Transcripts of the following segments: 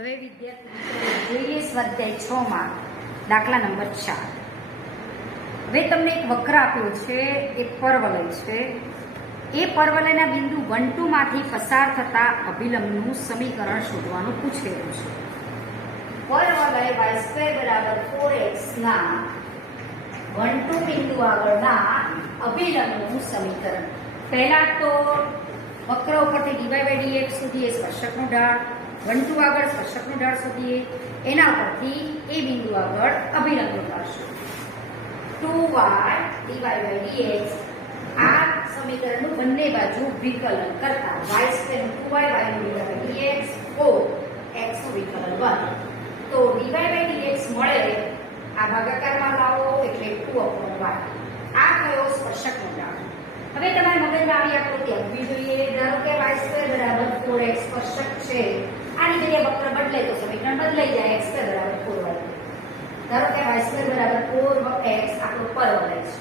હવે વિદ્યાર્થી જોઈએ સ્વાધ્યાય 6 માં દાખલા નંબર 4. હવે તમને એક વક્ર આપ્યો છે, એક પરવલય છે. એ પરવલયના બિંદુ 1, 2 માંથી પસાર થતા અભિલંબનું સમીકરણ શોધવાનું પૂછેલું છે. પરવલય y² બરાબર 4x ના 1, 2 બિંદુ આગળના અભિલંબનું સમીકરણ. પહેલા તો વક્ર ઉપરથી dy/dx સુધી એ સ્પર્શકનો ઢાળ, 1, 2 આગળ સ્પર્શકનો ઢાળ શોધીએ. એના પરથી એ બિંદુ આગળ અભિલંબનો ઢાળ શોધીએ. 2y dy/dx આ સમીકરણનું બંને બાજુ વિકલન કરતા y² નું 2y, y નું dy/dx 4, x નું વિકલન 1. તો dy/dx મળે, આ ભાગાકારમાં લાવો એટલે 2/y. આ કયો સ્પર્શકનો ઢાળ. હવે તમારા મગજમાં આવી આકૃતિ આપવી જોઈએ. ધારો કે y² બરાબર 4x સ્પર્શક છે. આની જગ્યાએ વક્ર બદલે તો સમીકરણ બદલાઈ જાય. x² બરાબર 4y. ધારો કે y² બરાબર 4x આપણો પરવલય છે.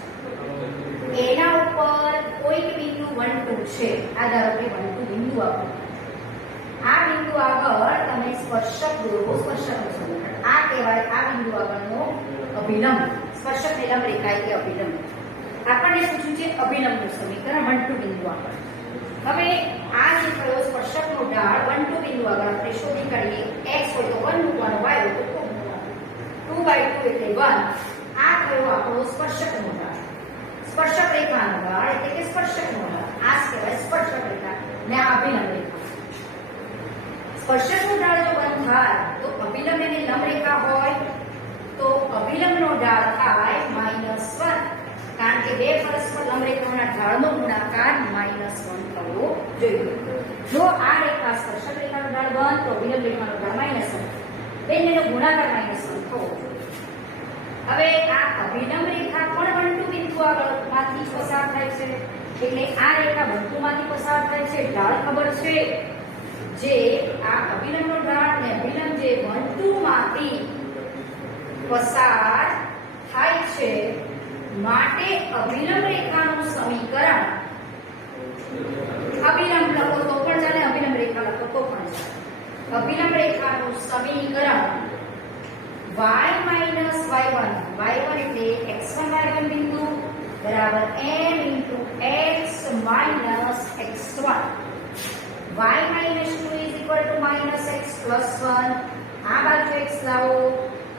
એના ઉપર કોઈક બિંદુ 1, 2 છે. આ ધારો કે 1, 2 બિંદુ આગળ. આ બિંદુ આગળ તમે સ્પર્શક દોરો. સ્પર્શકનું સમીકરણ આ કહેવાય. આ બિંદુ આગળનો અભિલંબ. સ્પર્શકની લંબ રેખા એટલે અભિલંબ. આપણને પૂછ્યું છે અભિલંબનું સમીકરણ 1, 2 બિંદુ આગળ. હવે આ જે કયો સ્પર્શકનો ઢાળ 1, 2 બિંદુ આગળ આપણે શોધી કાઢીએ. x હોય તો 1 મૂકવાનો, y હોય તો 2 મૂકવાનો. 2/2 એટલે 1. આ કયો આપણો સ્પર્શકનો ઢાળ. સ્પર્શક રેખાનો ઢાળ એટલે કે સ્પર્શકનો ઢાળ. આ કહેવાય સ્પર્શક રેખા ને આ અભિલંબ રેખા. સ્પર્શકનો ઢાળ જો 1 થાય તો અભિલંબ એની લંબ રેખા હોય તો અભિલંબનો ઢાળ થાય -1. કારણ કે બે પરસ્પર લંબ રેખાઓના ઢાળનો ગુણાકાર -1 થવો જોઈએ. જો આ રેખા સ્પર્શક રેખાનો ઢાળ 1 તો અભિલંબ રેખાનો ઢાળ -1. બંનેનો ગુણાકાર -1 થવો જોઈએ. હવે આ અભિલંબ રેખા પણ 1, 2 બિંદુ આગળમાંથી પસાર થાય છે. એટલે આ રેખા 1, 2 માંથી પસાર થાય છે. ઢાળ ખબર છે જે આ અભિલંબનો ઢાળ અને અભિલંબ જે 1, 2 માંથી પસાર થાય છે. માટે અભિલંબ રેખાનું સમીકરણ, અભિલંબ લખો તો પણ ચાલે, અભિલંબ રેખા લખો તો પણ ચાલે. અભિલંબ રેખાનું સમીકરણ y - y1, y1 એટલે x1 y1 બિંદુ બરાબર m × x - x1. y - 2 = -x + 1. આ બાજુ x લાવો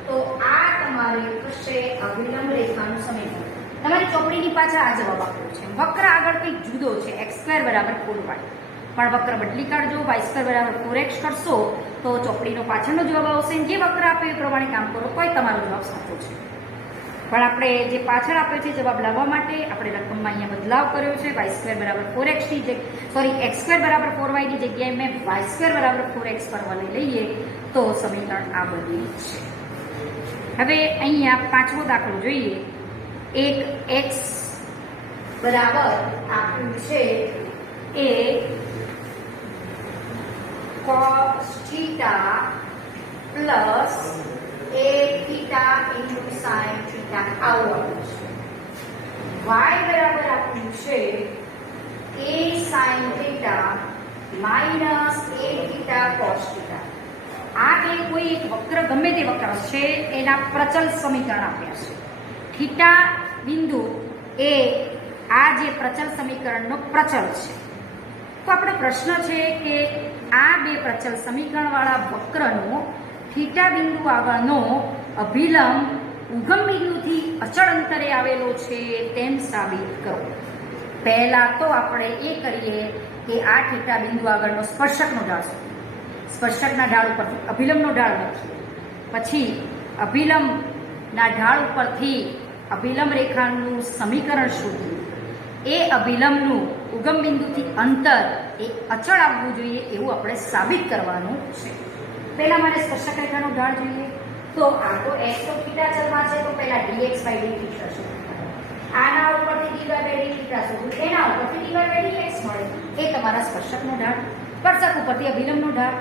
તો આ તમારે થશે અભિલંબ રેખાનું સમીકરણ. તમારી ચોપડીની પાછળ આ જવાબ આપ્યો છે. વક્ર આગળ કંઈક જુદો છે. x² બરાબર 4y. પણ વક્ર બદલી કાઢજો. y² બરાબર 4x કરશો તો ચોપડીનો પાછળનો જવાબ આવશે. જે વક્ર આપ્યો એ પ્રમાણે કામ કરો તોય તમારો જવાબ સાચો છે. પણ આપણે જે પાછળ આપ્યો છે જવાબ લાવવા માટે આપણે રકમમાં અહીંયા બદલાવ કર્યો છે. y² બરાબર 4x ની જગ્યાએ, સોરી, x² બરાબર 4y ની જગ્યાએ મેં y² બરાબર 4x પરવાને લઈએ તો સમીકરણ આ બની છે. હવે અહીંયા પાંચમો દાખલો જોઈએ. એક x બરાબર આપ્યું છે એ cos θ પ્લસ a θ × sin θ આવું આપ્યું છે. y બરાબર આપ્યું છે a sin θ minus a θ cos θ. આ બે કોઈ એક વક્ર, ગમે તે વક્ર છે એના પ્રચલ સમીકરણ આપ્યા છે. થીટા બિંદુ એ આ જે પ્રચલ સમીકરણનો પ્રચલ છે. તો આપણો પ્રશ્ન છે કે આ બે પ્રચલ સમીકરણવાળા વક્રનો થીટા બિંદુ આગળનો અભિલંબ ઉગમ બિંદુથી અચળ અંતરે આવેલો છે તેમ સાબિત કરો. પહેલા તો આપણે એ કરીએ કે આ થીટા બિંદુ આગળનો સ્પર્શકનો ઢાળ છે. સ્પર્શકના ઢાળ ઉપરથી અભિલંબનો ઢાળ લખીએ. પછી અભિલંબના ઢાળ ઉપરથી અભિલંબ રેખાનું સમીકરણ શોધીએ. એ અભિલંબનું ઉગમ બિંદુથી અંતર એ અચળ આવવું જોઈએ એવું આપણે સાબિત કરવાનું છે. પહેલા મારે સ્પર્શક રેખાનો ઢાળ જોઈએ. તો આ તો x તો θ ચલમાં છે તો પહેલા dx/dθ શોધો. આના ઉપરથી dy/dθ શોધો. એના ઉપરથી dy/dx મળે. એ તમારા સ્પર્શકનો ઢાળ. સ્પર્શક ઉપરથી અભિલંબનો ઢાળ.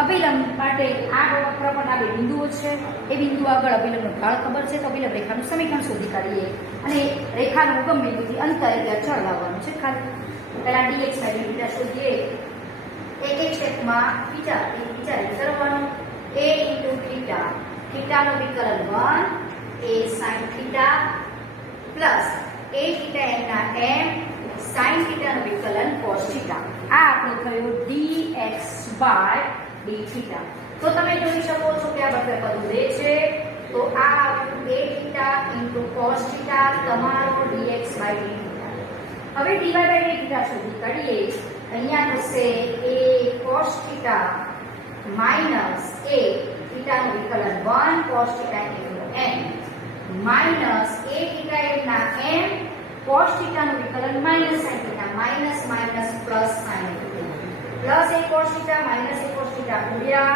અભિલંબ માટે આ વક્ર પર આ બે બિંદુઓ છે. એ બિંદુ આગળ અભિલંબનો ઢાળ ખબર છે તો અભિલંબ રેખાનું સમીકરણ શોધી કાઢીએ. અને રેખાનું ઉગમ બિંદુથી અંતર એટલે અચળ લાવવાનું છે ખાલી. પહેલા dx/dθ શોધીએ. એક એક સ્ટેપમાં વિચાર કરવાનો. થીટાનું વિકલન 1 a sin theta plus a theta એના m sin થીટાનું વિકલન cos થીટા. આ આપણું થયું dx by d થીટા. તો તમે જોઈ શકો છો કે આ બધે પદ ઉડે છે, તો આ આવ્યું a theta into cos theta તમારો dx by d થીટા. હવે dy by d થીટા શોધી કાઢીએ. અહીંયા થશે a cos theta minus a થીટાનું વિકલન 1 cos theta into m minus a theta એના m cos થીટાનું વિકલન minus sin theta minus minus plus sin theta plus a cos theta minus a cos theta ઉડ્યા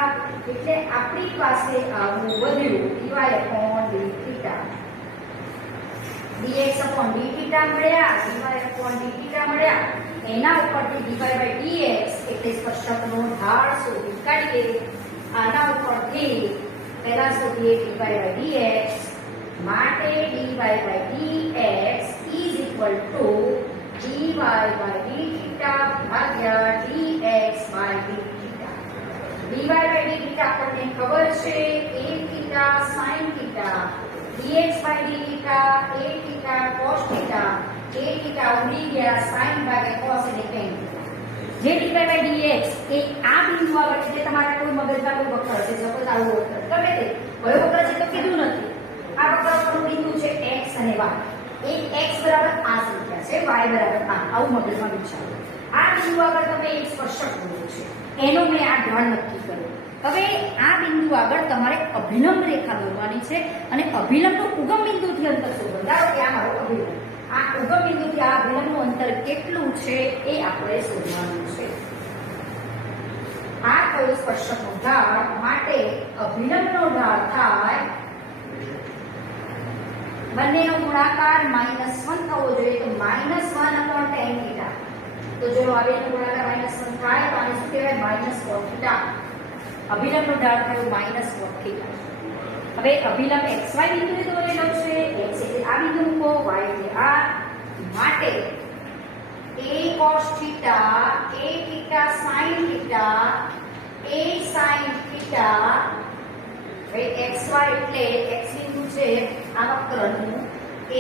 એટલે આપણી પાસે આવું વધ્યું dy upon d theta dx upon d theta મળ્યા dy upon d થીટા મળ્યા. એના ઉપરથી dy by dx એટલે સ્પર્શકનો ઢાળ શોધી કાઢીએ. આના ઉપરથી પહેલા શોધીએ dy by dx માટે dy by dx is equal to dy by d theta ભાગ્યા dx by d theta. dy by d theta આપણને ખબર છે a theta sin theta dx by d theta a theta cos theta a theta ઉડી ગયા sin ભાગ્યા cos એટલે tan. જે dy by dx એ આ બિંદુ આગળ એટલે તમારા કોઈ મગજમાં કોઈ વક્ર છે, સપોઝ આવું વક્ર ગમે તે કયો વક્ર છે તો કીધું નથી. આ વક્ર પરનું બિંદુ છે x અને y. એ x બરાબર આ સંખ્યા છે, y બરાબર આ. આવું મગજમાં વિચારો. આ બિંદુ આગળ તમે એક સ્પર્શક દોર્યો છે, એનો મેં આ ઢાળ નક્કી કર્યો. હવે આ બિંદુ આગળ તમારે અભિલંબ રેખા દોરવાની છે અને અભિલંબનું ઉગમ બિંદુથી અંતર શોધવાનું. ધારો કે આ મારો અભિલંબ, આ ઉગમ બિંદુથી આ અભિલંબનું અંતર કેટલું છે એ આપણે શોધવાનું છે. આ કયો સ્પર્શકનો ઢાળ માટે અભિલંબનો ઢાળ થાય બંનેનો ગુણાકાર -1 થવો જોઈએ, તો -1 upon tan theta. તો જો આ બેનો ગુણાકાર -1 થાય તો આને શું કહેવાય? -cos theta. અભિલંબનો ઢાળ થયો -cos theta. હવે અભિલંબ xy બિંદુએ દોરેલો છે, x એટલે આ બિંદુ મૂકો, y એટલે આ. માટે a cos theta a theta sin theta a sin theta. હવે xy એટલે x બિંદુ છે આ વક્રનું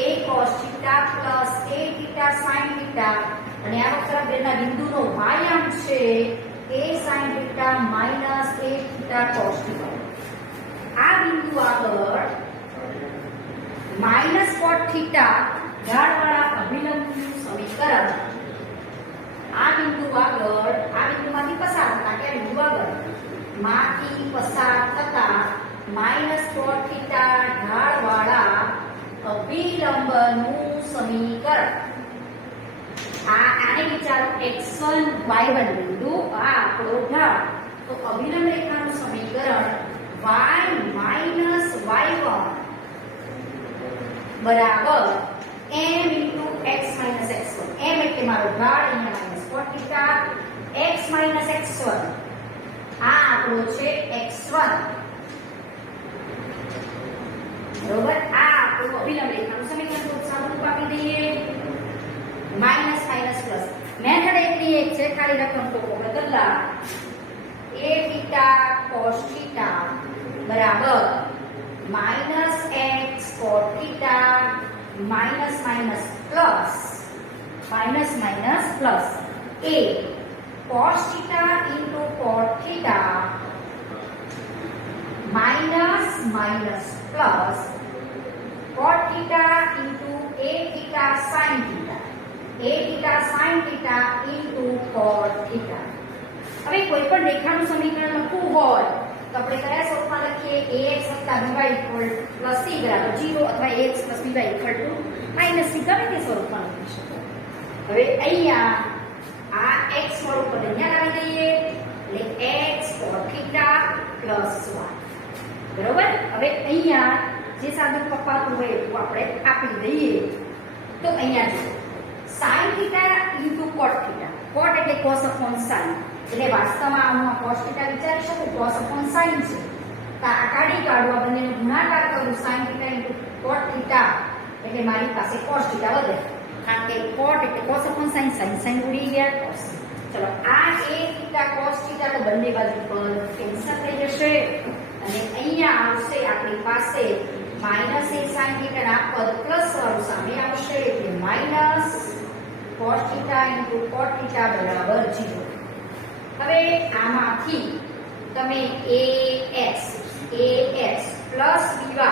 a cos theta plus a theta sin theta અને આ વક્ર બેના બિંદુનો y આમ છે a sin theta minus a theta cos theta. આ બિંદુ આગળ -cos theta ઢાળવાળા અભિલંબનું સમીકરણ આ બિંદુ આગળ આ બિંદુમાંથી પસાર થતા કે બિંદુ આગળ માંથી પસાર થતા -cos theta ઢાળવાળા અભિલંબનું સમીકરણ. આને વિચારો x1 y1 બિંદુ, આ આપણો ઢાળ. તો અભિલંબ રેખાનું સમીકરણ y y1 બરાબર m into x minus x1. m એટલે મારો ઢાળ, અહીંયા -cos theta, x minus x1 આ આપણો છે x1 બરોબર. આ આપણું અભિલંબ રેખાનું સમીકરણ. તો સાદું આપી દઈએ માઇનસ માઇનસ પ્લસ. મેથડ એટલી એક છે, ખાલી રકમ તો બદલા a theta cos theta બરાબર -x cos theta minus minus plus a cos theta into cot theta minus minus plus cot theta into a theta sin theta into cot theta. હવે કોઈ પણ રેખાનું સમીકરણ લખવું હોય તો આપણે કયા સ્વરૂપમાં લખીએ? ax by plus c બરાબર 0 અથવા ax by minus c ગમે તે સ્વરૂપમાં લખી શકો. હવે અહીંયા આ x વાળું પદ અહીંયા લાવી દઈએ એટલે x cot theta plus y બરોબર. હવે અહીંયા જે સાદું કપાતું હોય એટલું આપણે આપી દઈએ. તો અહીંયા જો sin theta into cot theta. cot એટલે cos upon sin, એટલે વાસ્તવમાં હું cos theta વિચારી શકું cos upon sin છે. તો આ કાઢી કાઢવા બંનેનો ગુણાકાર કરું sin theta into cot theta એટલે મારી પાસે cos theta વધે. કારણ કે cot એટલે cos upon sin, sin ઉડી ગયા cos. ચલો આ a theta cos theta તો બંને બાજુ પર કેન્સલ થઈ જશે અને અહીંયા આવશે આપણી પાસે માઇનસ એ સાઇન થીટા ના પદ પ્લસ વાળું સામે આવશે એટલે minus cos theta into cot theta બરાબર 0. હવે આમાંથી તમે ax plus by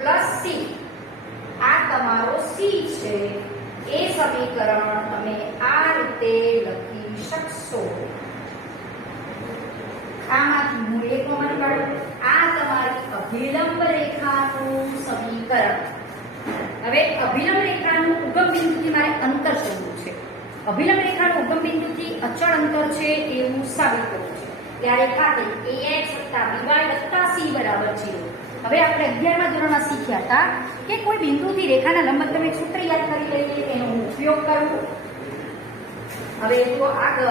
plus c આ તમારો c છે એ સમીકરણ તમે આ રીતે લખી શકશો. આમાંથી હું એક કોમન કાઢું. આ તમારી અભિલંબ રેખાનું સમીકરણ. હવે અભિલંબ રેખાનું ઉગમ બિંદુથી મારે અંતર શોધવું છે. અભિલંબ રેખાનું ઉગમ બિંદુથી અચળ અંતર છે એવું સાબિત કરવું છે. ત્યારે ખાતે ax by c બરાબર 0. હવે આપણે 11મા ધોરણમાં શીખ્યા હતા કે કોઈ બિંદુથી રેખાના લંબ તમે સૂત્ર યાદ કરી લઈએ એનો ઉપયોગ કરવો. હવે તો આગળ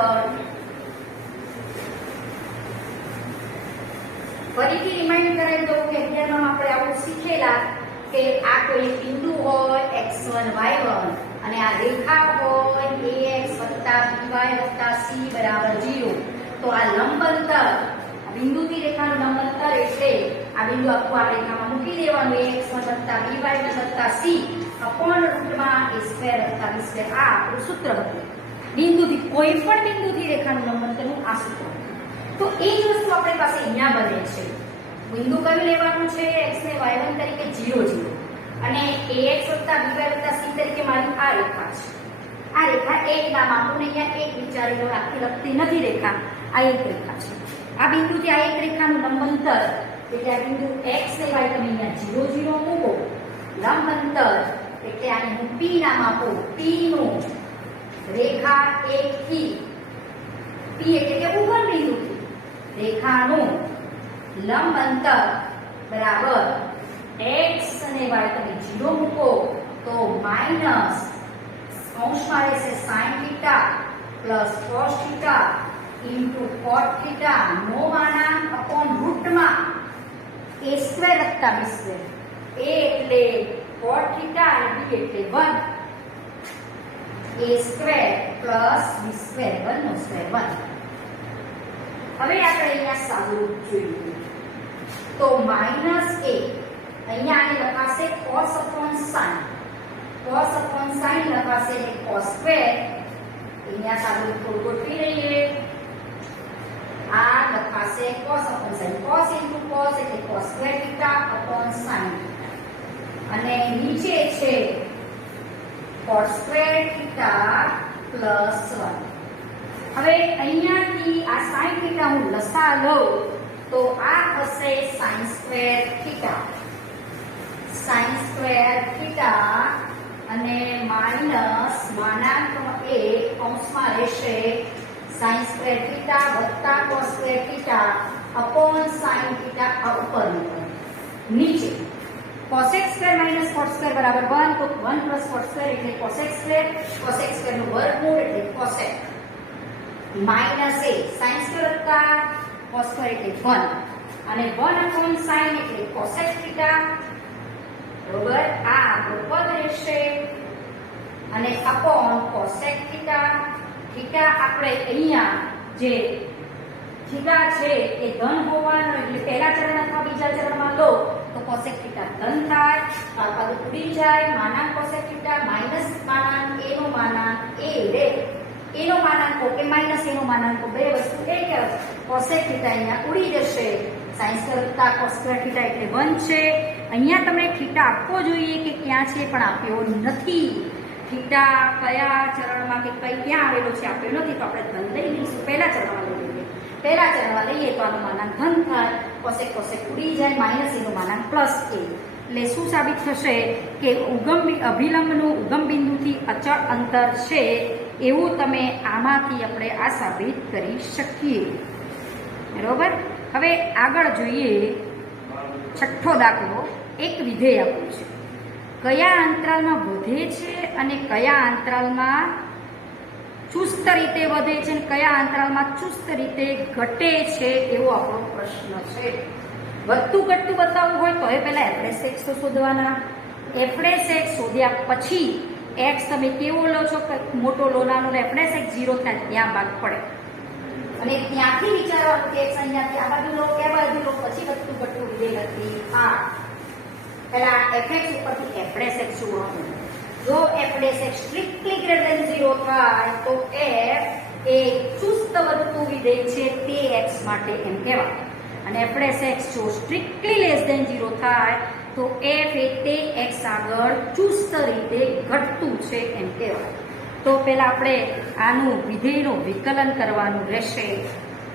ફરીથી રિમાઇન્ડ કરાવી દઉં કે 11માં આપણે આવું શીખેલા કે આ કોઈ બિંદુ હોય x1 y1 અને આ રેખા હોય ax by c બરાબર 0. તો આ લંબ અંતર બિંદુથી રેખાનું લંબ અંતર એટલે આ બિંદુ આખું આ રેખામાં મૂકી દેવાનું ax1 by c અપોન રૂટમાં a સ્ક્વેર b સ્ક્વેર. આ આપણું સૂત્ર હતું. બિંદુથી કોઈ પણ બિંદુથી રેખાનું લંબ અંતરનું આ સૂત્ર. તો એ જ વસ્તુ આપણી પાસે અહીંયા બને છે. બિંદુ કયું લેવાનું છે x ને y1 તરીકે 0 0 અને ax by c તરીકે મારી આ રેખા છે. આ રેખા એક નામ આપું ને અહીંયા એક વિચારી લો. આખી લખતી નથી રેખા. આ એક રેખા છે. આ બિંદુથી આ એક રેખાનું લંબ અંતર એટલે આ બિંદુ x ને y તમે અહીંયા 0 0 મૂકો. લંબ અંતર એટલે આને હું p નામ આપું. p નું રેખા 1 થી p એટલે કે ઉગમ બિંદુથી રેખાનું લંબ અંતર બરાબર x અને y તમે 0 મૂકો તો માઈનસ કૌંસમાં રહેશે sin theta plus cos theta into cot theta નો માનાંક અપોન રૂટમાં a સ્ક્વેર વત્તા b સ્ક્વેર. a એટલે cot થીટા અને b એટલે 1 a square plus b square 1 નો સ્ક્વેર 1. હવે આપણે અહીંયા સાદું જોઈએ તો માઈનસ a અહીંયા આને લખાશે cos upon sin. cos upon sin લખાશે એટલે cos સ્ક્વેર. અહીંયા સાદું થોડું ગોઠવી લઈએ. આ લખાશે cos upon sin. cos into cos એટલે cos square theta upon sin. અને નીચે છે cos સ્ક્વેર થીટા પ્લસ 1. હવે અહીંયાથી આ sin થીટા હું લસા લઉં તો આ થશે sin square theta. sin square theta અને માઈનસ માનાંક a કૌંસમાં રહેશે sin સ્ક્વેર થીટા વત્તા cos square theta upon sin theta આ ઉપરનું નીચે cosec square minus cot square બરાબર 1 તો 1 પ્લસ cot સ્ક્વેર એટલે cosec સ્ક્વેર નું વર્ગમૂળ એટલે cosec minus a sin square વત્તા cos સ્ક્વેર એટલે 1 અને 1 અપોન sin એટલે cosec થીટા બરાબર. આ આપણું પદ રહેશે અને અપોન cosec થીટા. થીટા આપણે અહીંયા જે થીટા છે એ ધન હોવાનો એટલે પહેલા ચરણ અથવા બીજા ચરણમાં લો તો cosec થીટા ધન થાય. આ પદ ઉડી જાય. માનાંક cosec થીટા માઈનસ માનાંક a નો માનાંક a રે a નો માનાંક કે માઈનસ a નો માનાંક બે વસ્તુ એક જ. cosec થીટા અહીંયા ઉડી જશે. sin સ્ક્વેર વત્તા cos સ્ક્વેર થીટા એટલે 1 છે. અહીંયા તમે થીટા આપવો જોઈએ કે ક્યાં છે પણ આપ્યો નથી. થીટા કયા ચરણમાં કે કઈ ક્યાં આવેલો છે આપ્યો નથી તો આપણે ધન લઈ લઈશું. પહેલા ચરણમાં લઈ લઈએ. પહેલા ચરણમાં લઈએ તો આનું માનાંક ધન થાય. cosec cosec ઉડી જાય. માઈનસ એનું માનાંક પ્લસ a એટલે શું સાબિત થશે કે અભિલંબનું ઉગમ બિંદુથી અચળ અંતર છે એવું તમે આમાંથી આપણે આ સાબિત કરી શકીએ. બરોબર. હવે આગળ જોઈએ છઠ્ઠો દાખલો. એક વિધેય આપ્યું છે. કયા અંતરાલમાં વધે છે અને કયા અંતરાલમાં ચુસ્ત રીતે વધે છે અને કયા અંતરાલમાં ચુસ્ત રીતે ઘટે છે એવો આપણો પ્રશ્ન છે. વધતું ઘટતું બતાવવું હોય તો એ પહેલા એફએસ એક્સ શોધવાના. એફએસ એક્સ શોધ્યા પછી એક્સ તમે કેવો લો છો મોટો લો નાનો એફએસ એક્સ 0 થાય ત્યાં ભાગ પડે અને ત્યાંથી વિચારવાનું કે અહીંયાથી આ બાજુ લો કે આ બાજુ લો પછી વધતું ઘટતું વિધેય નથી આ fx ઉપરથી f ડેશ x જોવાનું. જો f dash x strictly greater than 0 થાય તો f એ ચુસ્ત વધતું વિધેય છે તે x માટે એમ કહેવાય, અને f ડેશ x જો સ્ટ્રિક્ટલી લેસ ધેન 0 થાય તો f એ તે x આગળ ચુસ્ત રીતે ઘટતું છે એમ કહેવાય. તો પહેલા આપણે આનું વિધેયનું વિકલન કરવાનું રહેશે,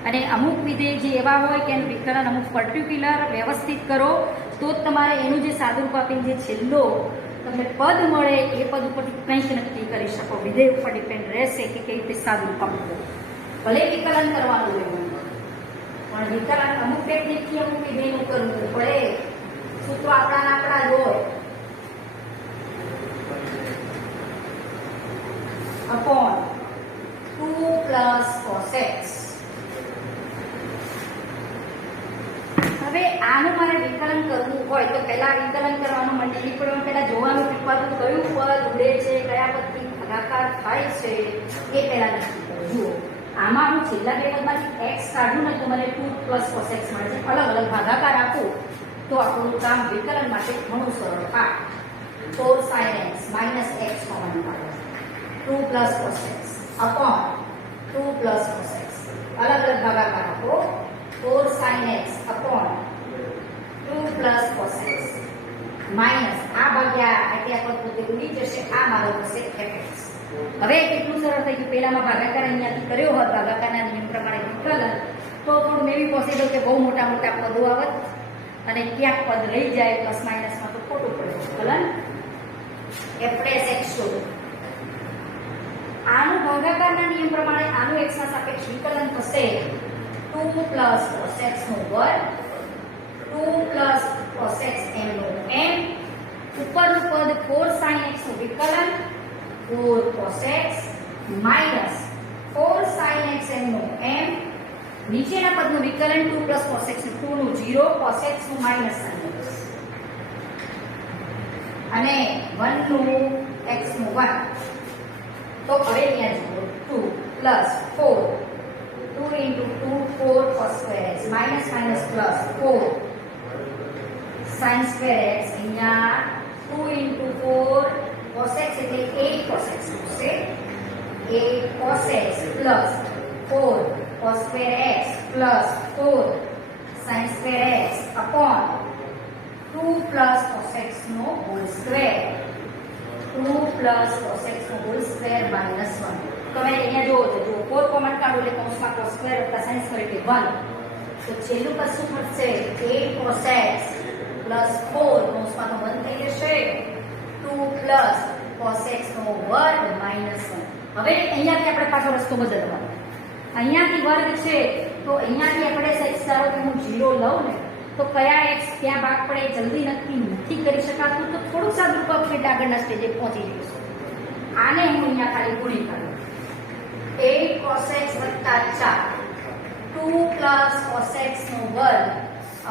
અને અમુક વિધેય જે એવા હોય કે એનું વિકલન અમુક પર્ટિક્યુલર વ્યવસ્થિત કરો તો જ તમારે એનું જે સાદુરૂપ આપીને જે છેલ્લો તમને પદ મળે એ પદ ઉપરથી કંઈક નક્કી કરી શકો. વિધેય ઉપર ડિપેન્ડ રહેશે કે કેવી રીતે સાદુરૂપ આપવું. ભલે વિકલન કરવાનું રહેવું પણ વિકલન અમુક ટેકનિકથી અમુક વિધેયનું કરવું પડે. સૂત્રો આપણા જ હોય upon 2 plus cos x. હવે આનું મારે વિકલન કરવું હોય તો પહેલા વિકલન કરવાનું મલ્ટીપ્લિકેશન પહેલા જોવાનું કે પદ કયું પદ ઉડે છે, કયા પદથી ભાગાકાર થાય છે એ પહેલા નક્કી કરવું. જુઓ આમાં હું છેલ્લા બે પદમાંથી x કાઢું ને તો મને 2 plus cos x મળે છે. અલગ અલગ ભાગાકાર આપું તો આપણું કામ વિકલન માટે ઘણું સરળ. 4 sin x minus x common કાઢો, 2 plus cos x upon 2 plus cos x. અલગ અલગ ભાગાકાર આપો. 4 sin x upon 2 plus cos x minus આ ભાગ્યા એટલે આ પદ પોતે ઉડી જશે, આ મારો થશે fx. હવે કેટલું સરળ થઈ ગયું. પહેલામાં ભાગાકાર અહીંયાથી કર્યો હોત ભાગાકારના નિયમ પ્રમાણે વિકલન તો થોડું મેબી પોસિબલ કે બહુ મોટા મોટા પદો આવત અને ક્યાંક પદ રહી જાય પ્લસ માઇનસમાં તો ખોટું પડે. વિકલન f ડેશ x શોધો. આનું ભાગાકારના નિયમ પ્રમાણે આનું x ના સાપેક્ષ વિકલન થશે 2 plus cos x નો વર્ગ 2 plus cos x m નો m ઉપરનું પદ 4 sin x નું વિકલન 4 cos x minus 4 sin x m નો m નીચેના પદનું વિકલન 2 plus cos x નું 2 નું 0 cos x નું minus sin x અને 1 નું x નું 1. તો હવે અહીંયા જુઓ 2 plus 4 2 into 2 4 cos square x minus minus plus 4 sin square x અહીંયા 2 into 4 cos x એટલે 8 cos x થશે. 8 cos x plus 4 cos square x plus 4 sin square x upon 2 plus cos x નો whole square. 2 plus cos x નો whole square minus 1. તમે અહીંયા જોવો છો, જો 4 common કાઢો એટલે કૌંસમાં cos square વત્તા sin square એટલે 1. તો છેલ્લું પદ શું મળશે? 8 cos x plus 4 કૌંસમાં તો 1 થઈ જશે. 2 plus cos x નો વર્ગ minus 1. હવે અહીંયાથી આપણે પાછો રસ્તો બદલવાનો. અહીંયાથી વર્ગ છે તો અહીંયાથી આપણે x ધારો કે હું 0 લઉં ને તો કયા x ક્યાં ભાગ પડે જલ્દી નક્કી નથી કરી શકાતું. તો થોડું સાદું પગ આગળના સ્ટેજે પહોંચી જઈશું. આને હું અહીંયા ખાલી ગુણી કરું. 8 cos x વત્તા 4 2 plus cos x નો વર્ગ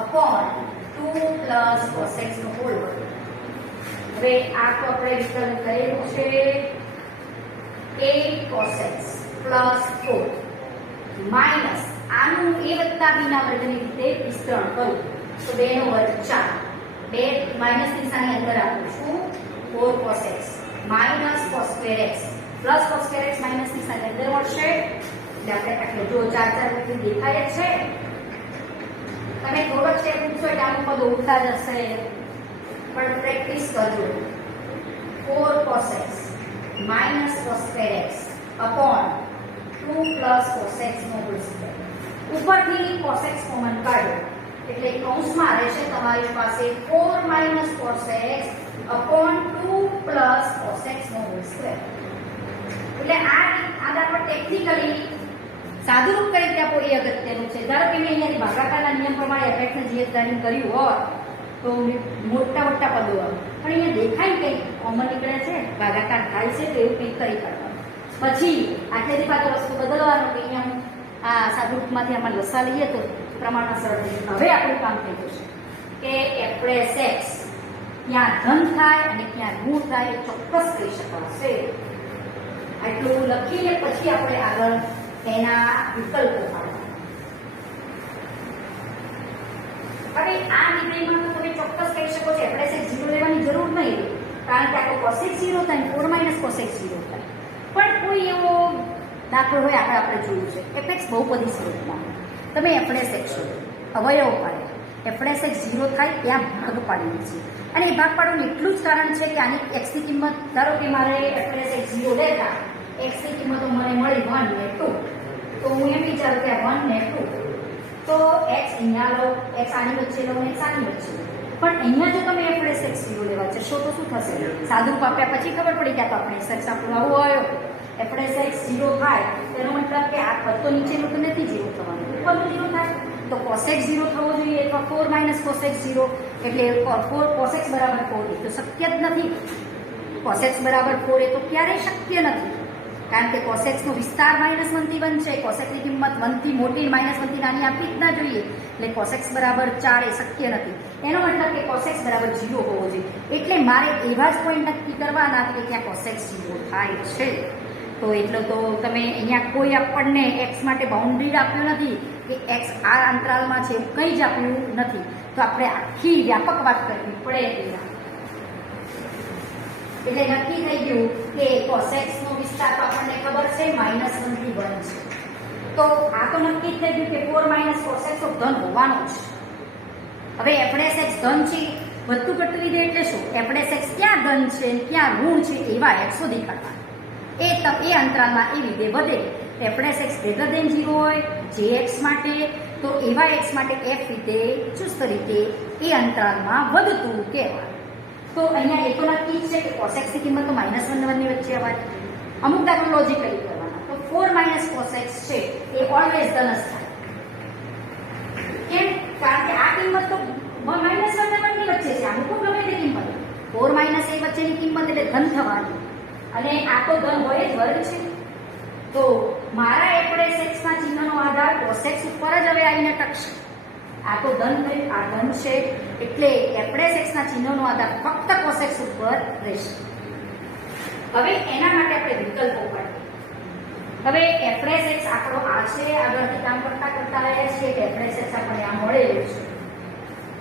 upon 2 plus cos x નો હોલ વર્ગ. હવે આ તો આપણે વિકલન કરેલું છે. 8 cos x plus 4 minus આનું a વત્તા b ના વર્ગની રીતે વિસ્તરણ કરું તો 2 નો વર્ગ 4. 2 માઈનસ નિશાની અંદર આપું છું. 4 cos x minus cos square x plus cos square x minus નિશાની અંદર મળશે. એટલે આપણે આટલે જો 4 રીતે દેખાય છે. તમે થોડોક સ્ટેપ પૂછો એટલે આનું પદ ઉડતા જશે પણ પ્રેક્ટિસ કરજો. 4 cos x minus cos square x upon 2 plus cos x નો હોલ સ્ક્વેર. ઉપરથી cos x કોમન કાઢો એટલે કૌંસમાં રહેશે તમારી પાસે 4 minus cos x upon 2 plus cos x નો હોલ સ્ક્વેર. એટલે આ દાખલો ટેકનિકલી સાદુરૂપ કરી રીતે આપો એ અગત્યનું છે. ધારો કે મેં અહીંયાથી ભાગાકારના નિયમ પ્રમાણે fx ને gx ધારીને કર્યું હોત તો મોટા મોટા પદો આવે પણ અહીંયા દેખાય કંઈક કોમન નીકળે છે, ભાગાકાર થાય છે તો એવું કંઈક કરી કાઢવાનું. પછી આટલેથી પાછો વસ્તુ બદલવાનો કે અહીંયા આ સાદુરૂપમાંથી આમાં લસા લઈએ તો પ્રમાણમાં સરળ થઈ જશે. હવે આપણું કામ થઈ જશે કે f ડેશ x ક્યાં ધન થાય અને ક્યાં ઋણ થાય એ ચોક્કસ કહી શકાશે. આટલું લખીને પછી આપણે આગળ એના વિકલ્પો પાડવાના. હવે આ વિધેયમાં તો તમે ચોક્કસ કહી શકો છો fx 0 લેવાની જરૂર નહીં, કારણ કે આ તો cosec 0 થાય 4 - cosec 0 થાય. પણ કોઈ એવો દાખલો હોય આપણે જોયું છે fx બહુપદી સ્વરૂપમાં તમે fx અવયવ પાડે fx 0 થાય ત્યાં ભાગ પાડી છે, અને એ ભાગ પાડવાનું એટલું જ કારણ છે કે આની x ની કિંમત, ધારો કે મારે fx 0 લેતા x ની કિંમતો મને મળી 1 ને 2, તો હું એમ વિચારું કે 1 ને 2 તો x અહીંયા લો, x આની વચ્ચે લો ને x આની વચ્ચે લો. પણ અહીંયા જો તમે fx 0 લેવા જશો તો શું થશે? સાદું પાપ્યા પછી ખબર પડી કે આ તો આપણે x આપણો આવો આવ્યો, fx 0 થાય તેનો મતલબ કે આ પદ તો નીચેનું તો નથી 0 થવાનું, ઉપરનું 0 થાય તો cosec 0 થવો જોઈએ અથવા 4 - cosec 0 એટલે 4 cosec બરાબર 4 એ તો શક્ય જ નથી. cosec બરાબર 4 એ તો ક્યારેય શક્ય નથી, કારણ કે cosec નો વિસ્તાર -1 થી 1 છે, cosec ની કિંમત 1 થી મોટી -1 થી નાની આપી જ ના જોઈએ, એટલે cosec બરાબર 4 એ શક્ય નથી. એનો મતલબ કે cosec બરાબર 0 હોવો જોઈએ. એટલે મારે એવા જ પોઈન્ટ નક્કી કરવાના કે ત્યાં cosec 0 થાય છે. તો એટલો તો તમે અહીંયા કોઈ આપણને x માટે બાઉન્ડ્રી આપ્યું નથી કે x આ અંતરાલમાં છે, કંઈ જ આપ્યું નથી, તો આપણે આખી વ્યાપક વાત કરવી પડે. એટલે નક્કી થઈ ગયું કે cosec નો વિસ્તાર તો આપણને ખબર છે -1 થી 1 છે, તો આ તો નક્કી થઈ ગયું કે 4 - cosec તો ધન હોવાનો છે. હવે fx ધન છે, વધતું ઘટતું વિધેય એટલે શું? fx ક્યાં ધન છે ક્યાં ઋણ છે એવા x શોધી કાઢવા. એ અંતરાલમાં એ વિધેય વધે, fx > 0 હોય jx માટે, તો એવા x માટે f વિધેય ચુસ્ત રીતે એ અંતરાલમાં વધતું કહેવાય. તો અહીંયા એ તો નક્કી જ છે કે cosec ની કિંમત તો -1 ને 1 ની વચ્ચે આવે. અમુક દાખલો લોજિકલી કરવાના, તો 4 - cosec છે એ ઓલવેઝ ધન જ થાય. કેમ? કારણ કે આ કિંમત તો -1 ને 1 ની વચ્ચે છે, આનું તો ગમે તે કિંમત 4 - 1 વચ્ચેની કિંમત એટલે ધન થવાની, અને આ તો ધન હોય જ વર્ગ છે. તો મારા fx ના ચિહ્નનો આધાર cosec ઉપર જ હવે આવીને ટકશે. આ તો ધન થયું, આ ધન છે, એટલે fx ના ચિહ્નનો આધાર ફક્ત cosec ઉપર રહેશે. હવે એના માટે આપણે વિકલ્પો પાડીએ. હવે fx આપણો આ છે, આગળથી કામ કરતા રહ્યા છીએ કે fx આપણને આ મળેલું છે,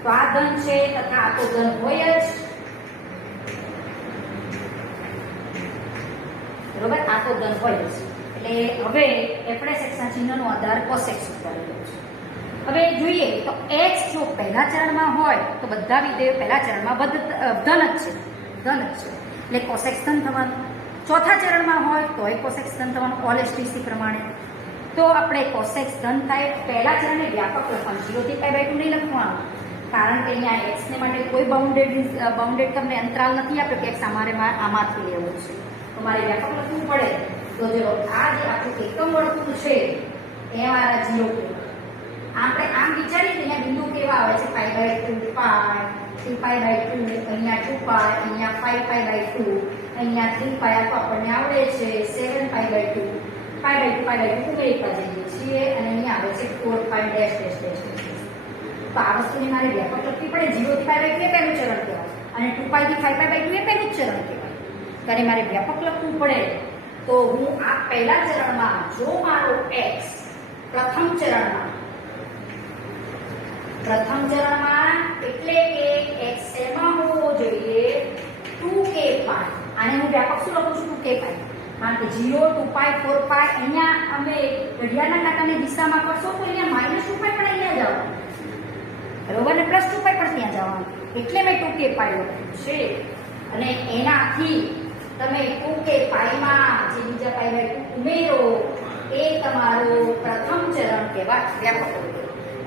તો આ ધન છે તથા આ તો ધન હોય જ, બરોબર? આ તો ધન હોય જ, એટલે હવે fx ના ચિહ્નનો આધાર cosec ઉપર રહ્યો છે. હવે જોઈએ તો x જો પહેલા ચરણમાં હોય તો બધા વિધેયો પહેલા ચરણમાં ધન જ છે, એટલે cosec ધન થવાનું. ચોથા ચરણમાં હોય તોય cosec ધન થવાનું OLSTC પ્રમાણે. તો આપણે cosec ધન થાય પહેલા ચરણને વ્યાપક લખવાનું, 0 થી π/2 નહીં લખવાનું, કારણ કે અહીંયા x ને માટે કોઈ બાઉન્ડેડ તમને અંતરાલ નથી આપ્યો કે x આમાંથી લેવું છે, તો મારે વ્યાપક લખવું પડે. તો જો આ જે આપણું એકમ વર્તુળ છે એ મારા 0 આપણે આમ વિચારીએ કે અહીંયા બિંદુ કેવા આવે છે π/2 π 3π/2, અહીંયા 2π, અહીંયા 5π/2, અહીંયા 3π, આ તો આપણને આવડે છે 7π/2, π/2 ઉમેરતા જઈએ છીએ, અને અહીંયા આવે છે 4π -- તો આ વસ્તુને મારે વ્યાપક લખવી પડે. 0 થી π/2 એ પહેલું ચરણ કહેવાય, અને 2π થી 5π/2 એ પહેલું ચરણ કહેવાય. ત્યારે મારે વ્યાપક લખવું પડે. તો હું આ પહેલા ચરણમાં જો મારો x પ્રથમ ચરણમાં એટલે કે x એમાં હોવો જોઈએ 2k π, આને હું વ્યાપક શું લખું છું 2k π, કારણ કે 0 2π 4π અહીંયા અમે ઘડિયાળના કાંટાની દિશામાં કરશો તો અહીંયા -2π પણ અહીંયા જવાનું, બરોબર ને, +2π પણ ત્યાં જવાનું, એટલે મેં 2k π લખ્યું છે. અને એનાથી તમે 2k π માં જે બીજા π/2 ઉમેરો એ તમારો પ્રથમ ચરણ કહેવાય વ્યાપક.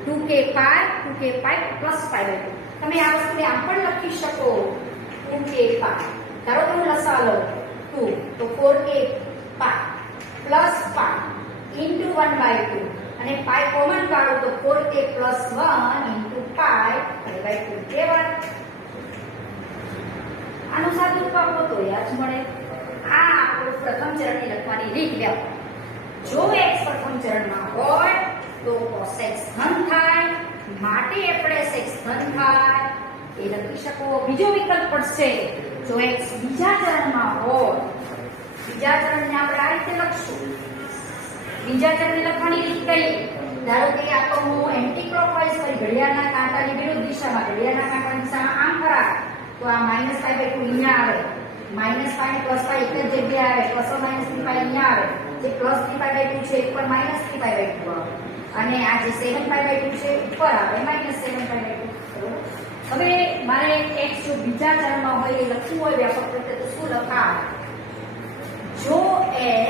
2k π + π/2 તમે આ વસ્તુને આમ પણ લખી શકો 2k π, ધારો કે હું લસા લઉં 2, તો 4k π + π * 1/2, અને π કોમન કાઢો તો 4k + 1 * π/2 કહેવાય. આનું સાદું રૂપ આપો તો યાદ મળે. આ આપણું પ્રથમ ચરણની લખવાની રીત વ્યાપક. જો x પ્રથમ ચરણમાં હોય તો cosec ધન થાય, માટે fx ધન થાય એ લખી શકો. બીજો વિકલ્પ પડશે, જો x બીજા ચરણમાં હોય, બીજા ચરણને આપણે આ રીતે લખશું. બીજા ચરણને લખવાની રીત કઈ? ધારો કે આ તો હું એન્ટી ક્લોકવાઇઝ કરી ઘડિયાળના કાંટાની વિરુદ્ધ દિશામાં ઘડિયાળના કાંટાની દિશામાં આમ ફરા તો આ -π/2 અહીંયા આવે -π અને +π એક જ જગ્યાએ આવે +- -3π અહીંયા આવે જે +3π/2 છે ઉપર -3π/2 આવે અને આ જે 7π/2 છે ઉપર આવે -7π/2 હવે મારે x જો બીજા ચરણમાં હોય એ લખવું હોય વ્યાપક રીતે તો શું લખાય જો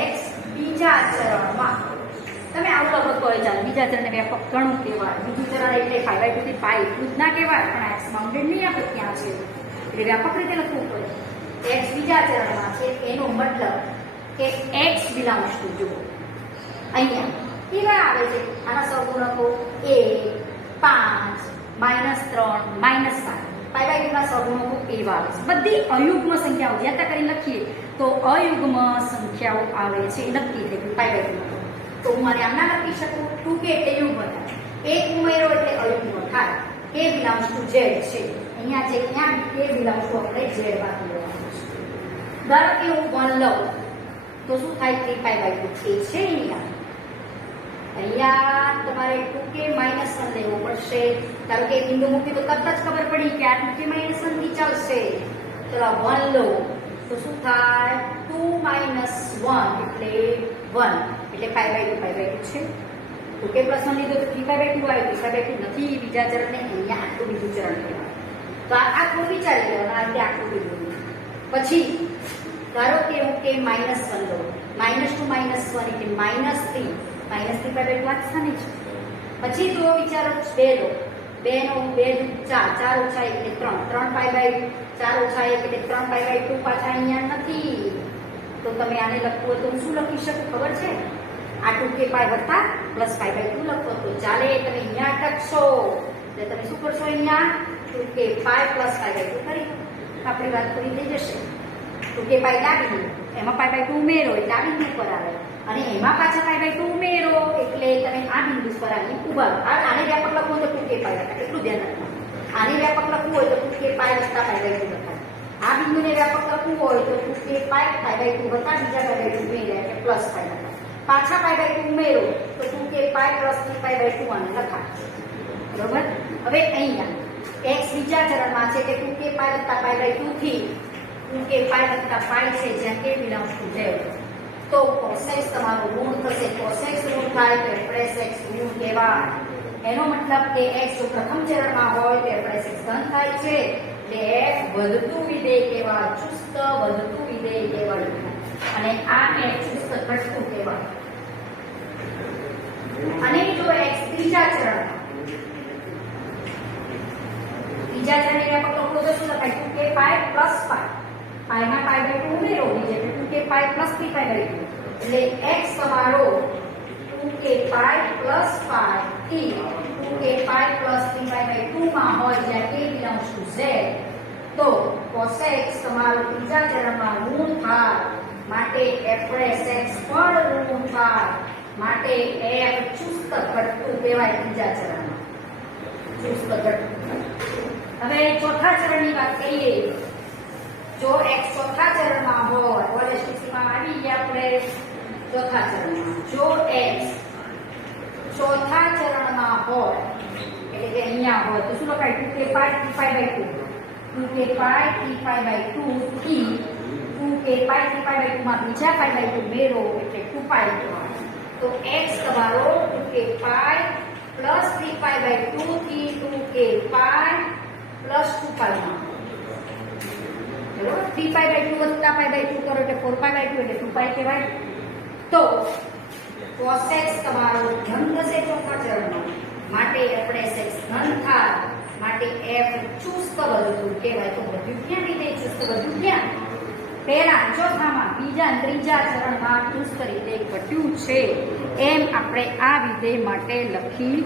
x બીજા ચરણમાં તમે આવું લખો તો ચાલે બીજા ચરણને વ્યાપક ઘણું કહેવાય બીજું ચરણ એટલે 5/2 થી π એટલું જ ના કહેવાય પણ x બાઉન્ડેડ નહીં આપણે ત્યાં છે એટલે વ્યાપક રીતે લખવું પડે x બીજા ચરણમાં છે એનો મતલબ કે x બિલોંગ્સ ટુ જો અહીંયા કેવા આવે છે આના સહગુણકો 1 5 -3 -7 π/2 ના સહગુણકો એવા આવે છે બધી અયુગ્મ સંખ્યાઓ જ્યાં કરીને લખીએ તો અયુગ્મ સંખ્યાઓ આવે છે નક્કી થઈ ગયું π/2 તો હું આને આમ ના લખી શકું 2k એટલે યુગ્મ થાય 1 ઉમેરો એટલે અયુગ્મ થાય k બિલોંગ્સ ટુ z છે અહીંયા જે ક્યાં k બિલોંગ્સ ટુ આપણે z બાકી લેવાનું છે ધારો કે હું 1 લઉં તો શું થાય 3π/2 છે અહીંયા તમારે 2k - 1 લેવો પડશે ધારો કે બિંદુ મૂકી તો તરત જ ખબર પડી કે આ 2k - 1 થી ચાલશે ચલો 1 લો તો શું થાય 2 - 1 એટલે 1 એટલે π/2 છે 2k + 1 લીધો તો 3π/2 આવે 3π/2 નથી બીજા ચરણને અહીંયા આટલું બીજું ચરણ કહેવાય તો આ આખું વિચારી લેવાનું આ રીતે આખું બીજું પછી ધારો કે હું k - 1 લો -2 - 1 એટલે -3 -3π/2 આ સ્થાને છે પછી તો વિચારો 2 લો 2 નો 2 4 4 ઓછા 1 એટલે 3 3π/4 ઓછા 1 એટલે 3π/2 પાછા અહીંયા નથી તો તમે આને લખવું હોય તો હું શું લખી શકું ખબર છે આ 2k π વત્તા +π/2 લખો તો ચાલે તમે અહીંયા અટકશો એટલે તમે શું કરશો અહીંયા 2k π +π/2 કરી આપણી વાત પૂરી થઈ જશે 2k π ડાબી એમાં π/2 ઉમેરો એટલે આ બિંદુ પર આવે અને એમાં પાછા π/2 ઉમેરો એટલે તમે આ બિંદુ પર આવી ઊભા આને વ્યાપક લખવું હોય તો 2k π લખાય એટલું ધ્યાન રાખવાનું આને વ્યાપક લખવું હોય તો 2k π વત્તા π/2 લખાય આ બિંદુને વ્યાપક લખવું હોય તો 2k π π/2 વત્તા બીજા π/2 ઉમેર્યા એટલે +π લખાય પાછા π/2 ઉમેરો તો 2k π + 3π/2 આને લખાય બરોબર હવે અહીંયા x બીજા ચરણમાં છે કે 2k π વત્તા π/2 થી 2k π વત્તા π છે જ્યાં k બિલોંગ્સ ટુ z તો cos x તમારો ઋણ થશે cos x ઋણ થાય તો f x ઋણ કહેવાય એનો મતલબ કે x જો પ્રથમ ચરણમાં હોય તો f x ધન થાય છે એટલે f વધતું વિધેય કહેવાય ચુસ્ત વધતું વિધેય કહેવાય અને આ f ચુસ્ત ઘટતું કહેવાય અને જો x ત્રીજા ચરણમાં ત્રીજા ચરણને વ્યાપક લખો તો શું લખાય 2k π + π પાયમાં π/2 ઉમેરો બીજે એટલે 2k π + 3π/2 એટલે x તમારો 2k π + π થી 2k π + 3π/2 માં હોય જ્યાં k બિલોંગ્સ ટુ z તો cos x તમારો ત્રીજા ચરણમાં ઋણ થાય માટે f x પણ ઋણ થાય માટે f ચુસ્ત ઘટતું કહેવાય ત્રીજા ચરણમાં ચુસ્ત ઘટતું હવે ચોથા ચરણની વાત કરીએ જો x ચોથા ચરણમાં હોય ઓલે સ્થિતિમાં આવી ગયા આપણે ચોથા ચરણમાં જો x ચોથા ચરણમાં હોય એટલે કે અહીંયા હોય તો શું લખાય 2k π 3π/2 2k π 3π/2 થી 2k π 3π/2 માં બીજા π/2 ઉમેરો એટલે 2π તો x તમારો 2k π + 3π/2 થી 2k π + 2π માં 3π/2 વત્તા π/2 કરો એટલે 4π/2 એટલે 2π કહેવાય તો cos x તમારો ધન થશે ચોથા ચરણમાં માટે f x ધન થાય માટે f ચુસ્ત વધતું કહેવાય તો બધું ક્યાં રીતે ચુસ્ત વધ્યું ક્યાં પહેલા ચોથામાં બીજા ત્રીજા ચરણમાં ચુસ્ત રીતે ઘટ્યું છે એમ આપણે આ વિધેય માટે લખી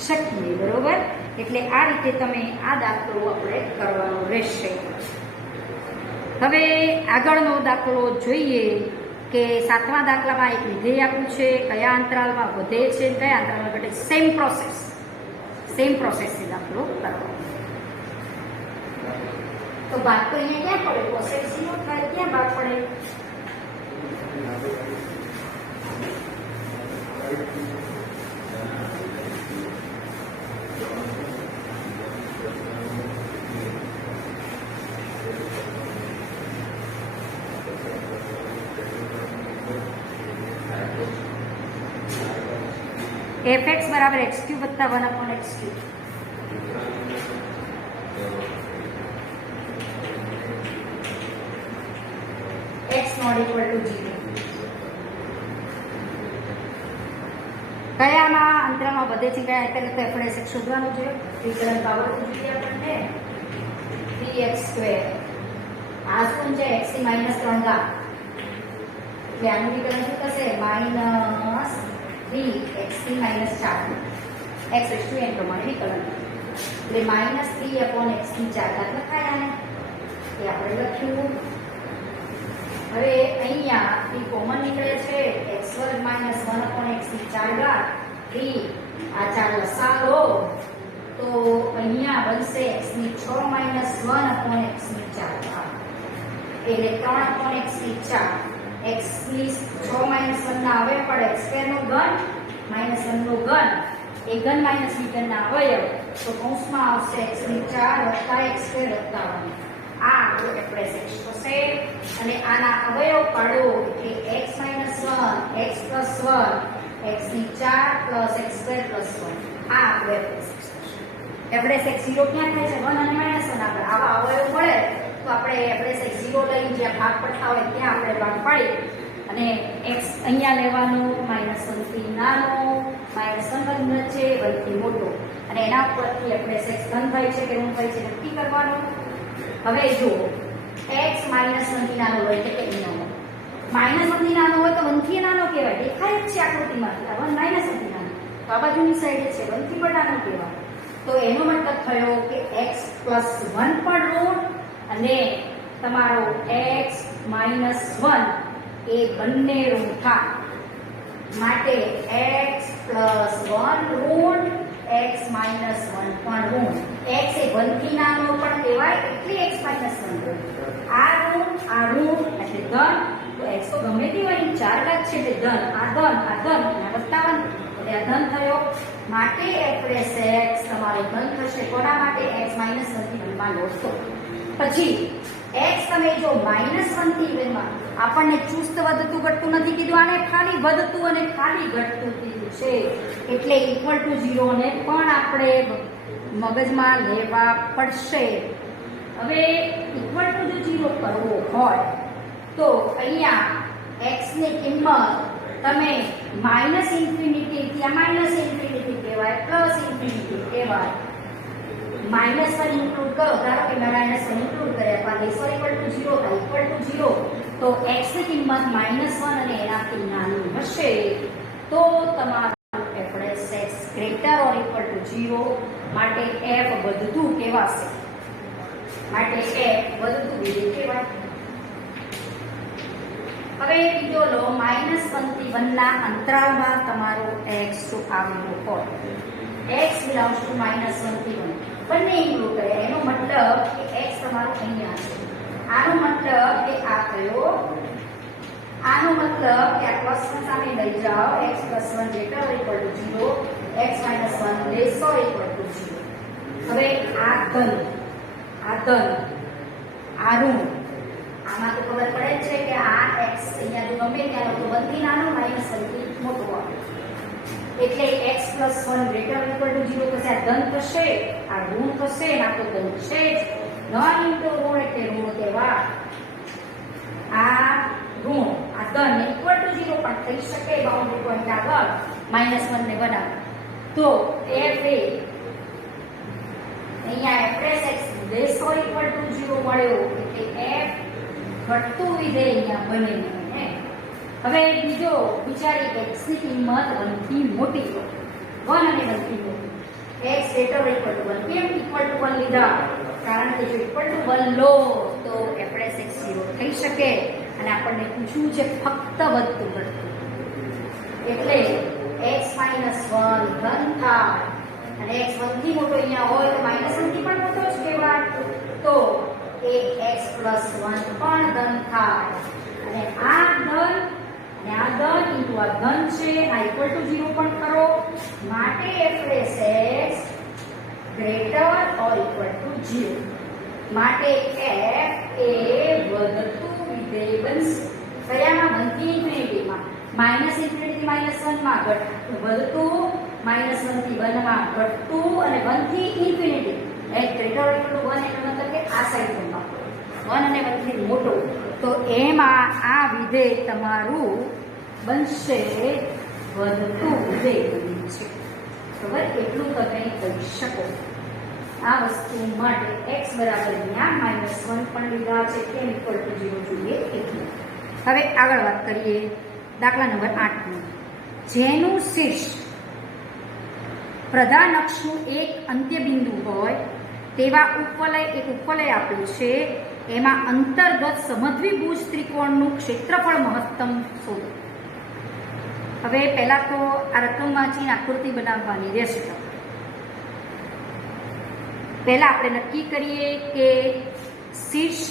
શકીએ બરોબર એટલે આ રીતે તમે આ દાખલો આપણે કરવાનો રહેશે હવે આગળનો દાખલો જોઈએ કે સાતમા દાખલામાં એક વિધેય આપ્યું છે કયા અંતરાલમાં વધે છે કયા અંતરાલમાં ઘટે સેમ પ્રોસેસથી દાખલો કરવાનો તો ભાગ તો અહીંયા ક્યાં પડે cos x 0 થાય ક્યાં ભાગ પડે fx બરાબર x³ વત્તા 1/x³. x not equal to 0. કયામાં અંતરાલમાં વધે છે કયા એટલે તો આપણે x શોધવાનું છે. વિકલન પાવર જોઈએ આપણને 3x². આ શું છે x ની -3 ઘાત એટલે આનું વિકલન શું થશે -3x ની -4 x n પ્રમાણે વિકલન એટલે -3/x ની 4 ઘાત લખાય આને એ આપણે લખ્યું. હવે અહીંયા થી કોમન નીકળે છે x² - 1/x ની 4 ઘાત 3 આ 4 લસા લો તો અહીંયા બનશે x ની 6 - 1/x ની 4 ઘાત એટલે 3/x ની 4 x ની 6 - 1 ના અવયવ પડે x² નો ઘન -1 નો ઘન એ ઘન માઈનસ વિઘન ના અવયવ તો કૌંસમાં આવશે x ની 4 + x² + 1 આ આપણું એપ્રેસ x થશે અને આના અવયવ પાડો એટલે x - 1 x + 1 x ની 4 + x² + 1 આ આપણું એપ્રેસ x થશે. એપ્રેસ x 0 ક્યાં થાય છે 1 અને -1 આપણે આવા અવયવ મળે તો આપણે એપ્રેસ x 0 લઈ જ્યાં ભાગ પડતા હોય ત્યાં આપણે ભાગ પાડી અને x અહીંયા લેવાનો -1 થી નાનો -1 બંધ છે 1 થી મોટો અને એના ઉપરથી એપ્રેસ x ધન થાય છે કે ઋણ થાય છે નક્કી કરવાનું. હવે જો x -1 થી નાનો હોય એટલે કે નાનો -1 થી નાનો હોય તો 1 થી નાનો કહેવાય દેખાય જ છે આકૃતિમાંથી આ 1 -1 થી નાનો તો આ બાજુની સાઈડ છે 1 થી પણ નાનો કહેવાય તો એનો મતલબ થયો કે x + 1 પણ ઋણ અને તમારો x -1 એ બંને ઋણ થાય માટે x + 1 ઋણ x - 1 પણ ઋણ x એ 1 થી નાનો પણ કહેવાય એટલે x - 1 ઋણ આ ઋણ એટલે ધન તો x તો ગમે તે હોય 4 ઘાત છે એટલે ધન આ ધન અને વત્તા 1 એટલે આ ધન થયો માટે એપ્રેસ x તમારો ધન થશે કોના માટે x - 1 થી ધનમાં લો તો પછી x તમે જો -1 થી ધનમાં આપણને ચુસ્ત વધતું ઘટતું નથી કીધું આને ખાલી વધતું અને ખાલી ઘટતું કીધું છે એટલે = 0 ને પણ આપણે મગજમાં લેવા પડશે. હવે = 0 કરવો હોય તો અહીંયા x ની કિંમત તમે -∞ થી આ -∞ કહેવાય +∞ કહેવાય -1 ઇન્ક્લુડ કરો ધારો કે મેં -1 ઇન્ક્લુડ કર્યા પણ = 0 થાય = 0 તો x ની કિંમત -1 અને એનાથી નાની હશે તો તમારું એપ્રેસ x > 0 માટે f વધતું કહેવાશે માટે f વધતું વિધેય કહેવાય. હવે બીજો લો -1 થી 1 ના અંતરાલમાં તમારો x આવ્યો હોય x ∈ -1 થી 1 બંને ઇન્ક્લુડ કરે એનો મતલબ કે x તમારો અહીંયા છે આનો મતલબ કે આ થયો આનો મતલબ કે આ પ્લસને સામે લઈ જાઓ x + 1 > 0 x - 1 ≤ 0. હવે આ ધન આ ઋણ આમાં તો ખબર પડે છે કે આ x અહીંયા જો ગમે ત્યાં તો 1 થી નાનો -1 થી મોટો આવે એટલે x + 1 > 0 પછી આ ધન થશે આ ઋણ થશે ના તો ધન છે જ ધન ઇન્ટુ ઋણ એટલે ઋણ કહેવાય. આ ઋણ આ ધન = 0 પણ થઈ શકે બાઉન્ડરી પોઈન્ટ આગળ -1 ને બનાવ તો f એ અહીંયા એપ્રેસ x > 0 મળ્યો એટલે f ઘટતું વિધેય અહીંયા બને ને. હવે બીજો વિચારી કે x ની કિંમત 1 થી મોટી લો 1 અને 1 થી મોટી x > 1 કેમ = 1 લીધા કારણ કે જો =1 લો તો એપ્રેસ x 0 થઈ શકે અને આપણને પૂછ્યું છે ફક્ત વધતું ઘટતું એટલે x - 1 ધન થાય અને x 1 થી મોટો અહીંયા હોય તો -1 થી પણ મોટો જ કહેવાય તો એ x + 1 પણ ધન થાય અને આ ધન ઇન્ટુ આ ધન છે આ = 0 પણ કરો માટે એપ્રેસ x > 0 માટે f એ વધતું વિધેય બનશે કયામાં 1 થી ∞ માં -∞ થી -1 માં વધતું -1 થી 1 માં ઘટતું અને 1 થી ઇન્ફિનિટી ગ્રેટર ઇક્વલ ટુ 1 એનો મતલબ કે આ સાઈડ પણ 1 અને 1 થી મોટો, તો એમાં આ વિધેય તમારું બનશે વધતું વિધેય બન્યું છે. બરાબર, એટલું તમે કહી શકો. આ વસ્તુ માટે x બરાબર અહીંયા -1 પણ લીધા છે, કેમ ઇક્વલ ટુ 0 જોઈએ એટલે. હવે આગળ વાત કરીએ દાખલા નંબર 8 નો. જેનું શીર્ષ પ્રધાન અક્ષનું એક અંત્યબિંદુ હોય તેવા એક ઉપવલય આપ્યું છે. એમાં અંતર્ગત સમદ્વિભુજ ત્રિકોણનું ક્ષેત્રફળ મહત્તમ શોધો. હવે પહેલા તો આ રકમ વાંચીને આકૃતિ બનાવવાની રહેશે. પહેલા આપણે નક્કી કરીએ કે શીર્ષ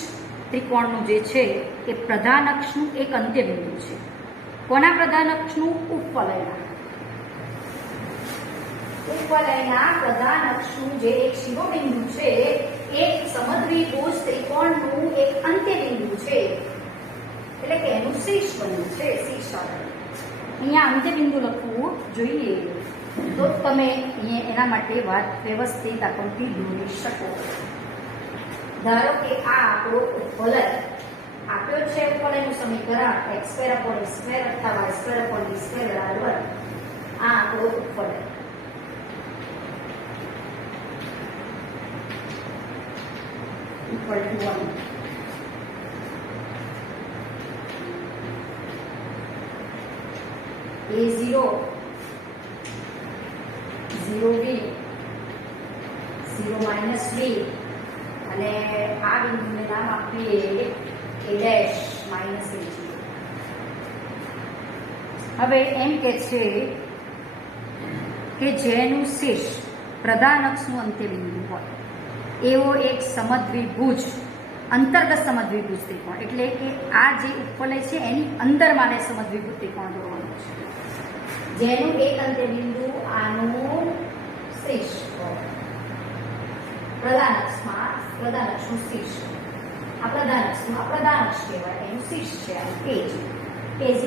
ત્રિકોણનું જે છે એ પ્રધાન અક્ષનું એક અંત્યબિંદુ છે. કોના પ્રધાન અક્ષનું? ઉપવલયના. ઉપવલયના પ્રધાન અક્ષનું જે એક શિરોબિંદુ છે એ સમદ્વિભુજ ત્રિકોણનું એક અંત્યબિંદુ છે, એટલે કે એનું શીર્ષ બન્યું છે. શીર્ષ અહીંયા અંત્યબિંદુ લખવું જોઈએ, તો તમે અહીંયા એના માટે વાત વ્યવસ્થિત આકૃતિ દોરી શકો. ધારો કે આ આપણો ઉપવલય આપ્યો છે. ઉપવલયનું સમીકરણ x²/a² અથવા y²/b² આ આપણો ઉપવલય. equal to 1. A0, 0b, 0 minus b, અને આ બિંદુને નામ આપીએ a' minus a0. હવે એમ કે છે કે જેનું શીર્ષ પ્રધાન અક્ષનું અંત્યબિંદુ હોય એવો એક સમદ્વિભુજ અંતર્ગત સમદ્વિભુજ ત્રિકોણ, એટલે કે આ જે ઉપવલય છે એની અંદર મારે સમદ્વિભુજ ત્રિકોણ દોરવાનું છે, જેનું એક અંત્યબિંદુ આનું શીર્ષ હોય. પ્રધાન અક્ષનું શીર્ષ, આ પ્રધાન અક્ષ કહેવાય, એનું શીર્ષ છે પેજ.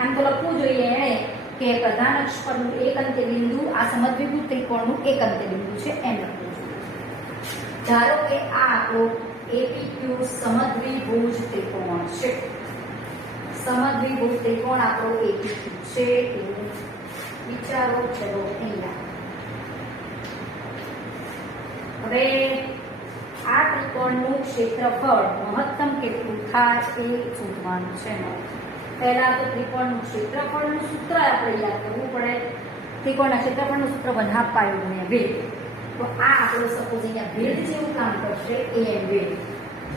આમ તો લખવું જોઈએ એણે કે પ્રધાન અક્ષ પરનું એક અંત્યબિંદુ આ સમદ્વિભુજ ત્રિકોણનું એક અંત્યબિંદુ છે, એમ લખવું જોઈએ. ધારો કે આ આપણો APQ સમદ્વિભુજ ત્રિકોણ છે. સમદ્વિભુજ ત્રિકોણ આપણો APQ છે એવું વિચારો. ચલો અહીંયા હવે આ ત્રિકોણનું ક્ષેત્રફળ મહત્તમ કેટલું થાય એ શોધવાનું છે. પહેલા તો ત્રિકોણનું ક્ષેત્રફળનું સૂત્ર આપણે યાદ કરવું પડે. ત્રિકોણના ક્ષેત્રફળનું સૂત્ર 1/2 પાયો ગુણ્યા વેધ. તો આ આપણો સપોઝ અહીંયા વેધ જેવું કામ કરશે, am વેધ.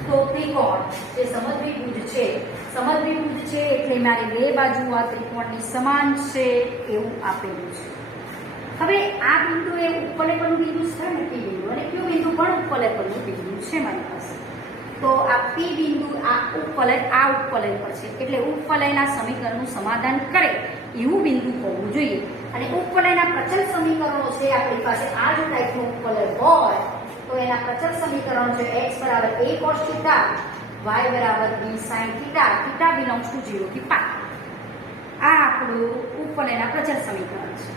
તો ત્રિકોણ જે સમદ્વિભુજ છે એટલે મારી બે બાજુ આ ત્રિકોણની સમાન છે એવું આપેલું છે. હવે આ બિંદુ એ ઉપવલય પરનું બિંદુ છે ને, P બિંદુ, અને Q બિંદુ પણ ઉપવલય પરનું બિંદુ છે મારી પાસે. તો આ P બિંદુ આ ઉપવલય પર છે, એટલે ઉપવલયના સમીકરણનું સમાધાન કરે એવું બિંદુ હોવું જોઈએ. અને ઉપવલયના પ્રચલ સમીકરણો છે આપણી પાસે. આ જો ટાઈપનું ઉપવલય હોય તો એના પ્રચલ સમીકરણો છે x = a cos θ, y = b sin θ, θ belongs to 0 થી π. આ આપણું ઉપવલયના પ્રચલ સમીકરણ છે.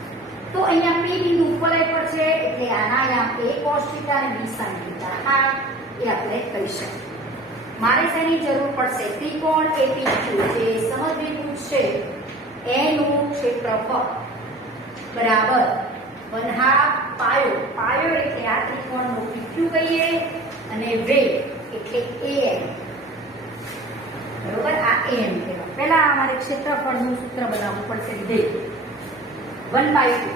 તો અહીંયા P બિંદુ ઉપવલય પર છે એટલે આના નામ a cos θ અને b sin θ આ એ આપણે કહી શકીએ. મારે શેની જરૂર પડશે? ત્રિકોણ APQ જે સમદ્વિભુજ છે એનું ક્ષેત્રફળ બરાબર 1/2 પાયો એટલે આ ત્રિકોણનું PQ કહીએ અને વેધ એટલે AM. બરોબર, આ AM કહેવાય. પહેલા અમારે ક્ષેત્રફળનું સૂત્ર બનાવવું પડશે. વિધેય 1/2